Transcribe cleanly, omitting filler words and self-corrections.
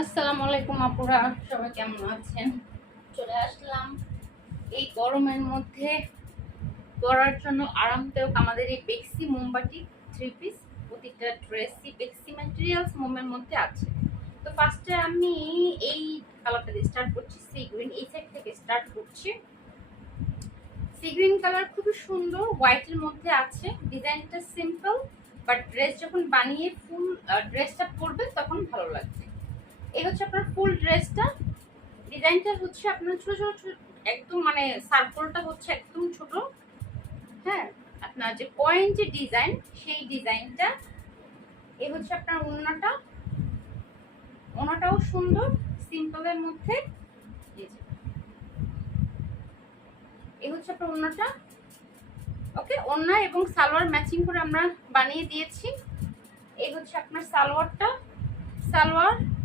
আসসালামু আলাইকুম আপুরা, সবাই কেমন আছেন? চলে আসলাম এই গরমের মধ্যে পরার জন্য আরামদায়ক আমাদের এই বেক্সি মোমবাটি থ্রি পিস। প্রতিটা ড্রেসই বেক্সি ম্যাটেরিয়ালস মোমের মধ্যে আছে। তো ফার্স্টে আমি এই কালারটা দিয়ে স্টার্ট করছি, সি গ্রিন। এই সাইড থেকে স্টার্ট করছি। সি গ্রিন কালার খুবই সুন্দর, হোয়াইটের মধ্যে আছে। ডিজাইনটা সিম্পল, বাট ড্রেস যখন বানিয়ে ফুল ড্রেসটা পরবে তখন ভালো লাগবে। এই হচ্ছে আপনার ফুল ড্রেসটা। ডিজাইনটা হচ্ছে আপনার ছোট ছোট একদম মানে সার্কেলটা হচ্ছে একদম ছোট। হ্যাঁ, আপনার যে পয়েন্ট ডিজাইন সেই ডিজাইনটা। এই হচ্ছে আপনার ওড়নাটা। ওড়নাটাও সুন্দর, সিম্পলের মধ্যে। এই হচ্ছে আপনার ওড়নাটা। ওকে, ওড়না এবং সালোয়ার ম্যাচিং করে আমরা বানিয়ে দিয়েছি। এই হচ্ছে আপনার সালোয়ারটা। সালোয়ার